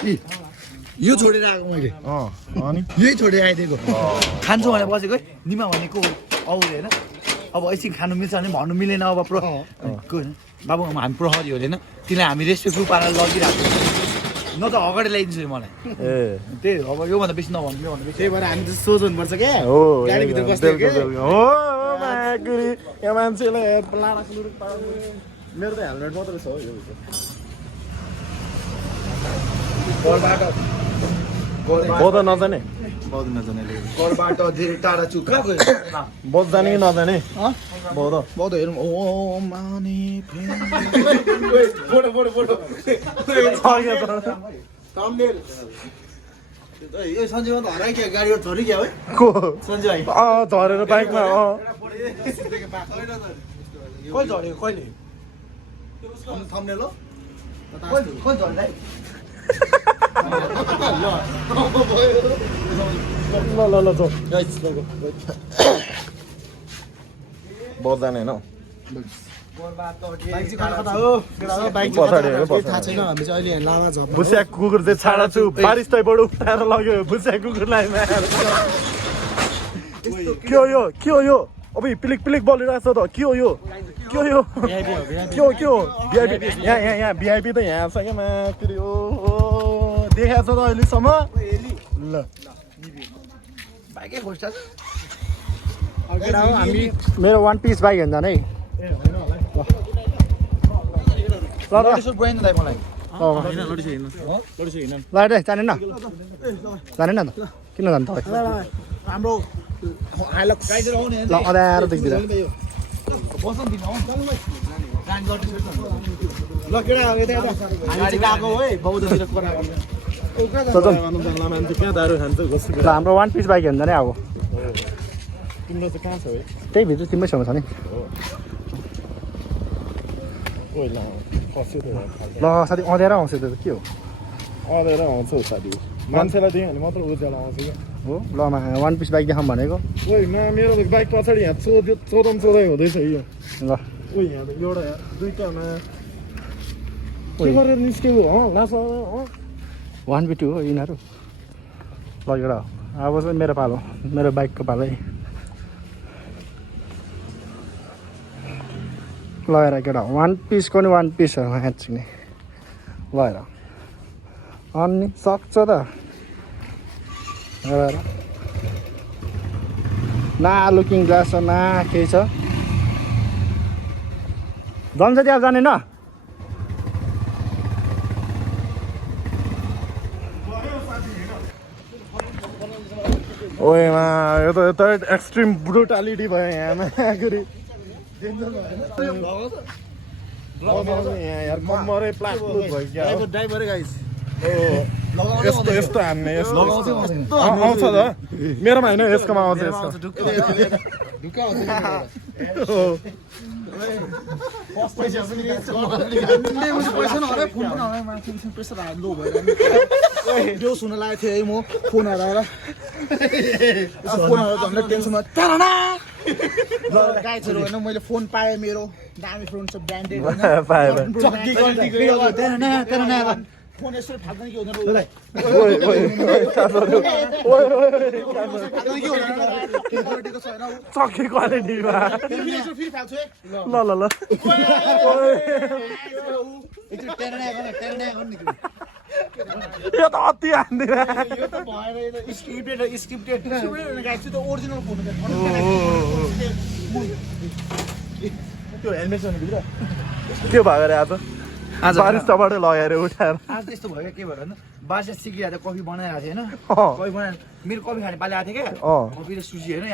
यो छोडेर आएको मैले अनि यही छोडेर आइदिएको खान्छु भने बसेको है निमा भनेको आउँदै होइन अब एकछिन खानु मिल्छ भने भन्नु मिलेन अब बाबु हामी प्रहरी हो होइन तिनीलाई हामी रेस्पेक्टफुल पारेर लगिरहेको न त अगाडि ल्याइदिन्छु मलाई त्यही अब योभन्दा बेसी नभन्नु योभन्दा बेसी त्यही भएर हामी चाहिँ सोच हुनुपर्छ क्या हो गाडीभित्र बस्ने के हो यहाँ मान्छेले मेरो त हेलमेट मात्रै छ हो यो बौद्ध नजाने घरबाट धेरै टाढा छु कहाँ गयो बौद्ध जाने कि नजाने बौद्ध बौद्ध हेरौँ ओ माने यो सञ्जयमा त हराइ क्या गाडीबाट झरि क्या है को सञ्जय झरेर बाइकमा कहिले झऱ्यो कहिले थम्ने ल कहिले झर्दा ल बौद्ध जाने होइन भुसिया कुकुर चाहिँ छाडा छु बारिस तैबाट उठाएर लग्यो भुसिया कुकुरलाई के हो यो अब पिलिक पिलिक बोलिरहेको छ त के हो यो के हो भिआइपी यहाँ भिआइपी त यहाँ छ क्या माक्री हो देखाएको छ त अहिलेसम्म ल बाइकै खोज्दा हामी मेरो वान पिस बाइक हेर्दा नै लडेश्वर ब्रान्ड दाइ मलाई ल जाने न जाने न त किन जानु तपाईँ हाम्रो हाइलक्स गाइडर आउने ल अँध्यारो देख्दिन बसन दिनु हो ल केटा यता गाडी गएको है बौद्धतिर कुरा ल हाम्रो वान पिस बाइक हेर्दा नै अब तिम्रो चाहिँ कहाँ छ है त्यही भित्र तिम्रै छेउमा छ नि ल साथी अँध्यारो आउँछ त्यो त के हो अँधेर आउँछ हौ साथी मान्छेलाई दियो भने मात्र उज्यालो आउँछ क्या हो ल वान पिस बाइक देखाउँ भनेको ओइ मेरो बाइक पछाडि यहाँ चोदाइ हुँदैछ यो ल ओ यहाँ त एउटा दुईटामा के गरेर निस्केको लास 1v2 हो यिनीहरू ल एउटा अब चाहिँ मेरो पालो मेरो बाइकको पालो है ल हेर केटा वान पिसको नि वान पिस हो ह्याच नि ल हेर अनि सक्छ त हेर ना लुकिङ ग्लास छ ना केही छ जान्छ त्यहाँ जाने न ओएमा यो त एक्सट्रिम ब्रुटालिटी भयो यहाँ मागुरी यार कम्मरै प्लास्टिक भयो क्या ड्राइभर गाइस यस्तो यस्तो हान्ने यस्तो आउँछ त मेरोमा होइन यसकोमा आउँछ यसको जो सुन्न लागेको थिएँ है म फोन हराएर झन्डै टेन्सनमा गाई छोरो होइन मैले फोन पाएँ मेरो दामी फोन छ ब्रान्डेड फोन यसरी फाल्दैन के हुँदैन चक्की क्वालिटीमा ल ल ल यो त अति हान्दिन यो त भएर स्क्रिप्टेड गाइस त्यो ओरिजिनल फोन त्यो हेलमेट छ नि भित्र के भयो रे आज बारिस तबाट लगाएर उठाएर आज त्यस्तो भयो के भएर बाजे सिकिरहेको थियो कफी बनाइरहेको थिएँ होइन कफी बनाएर मेरो कफी खाने पाली आएको थियो क्या कफी र सुजी होइन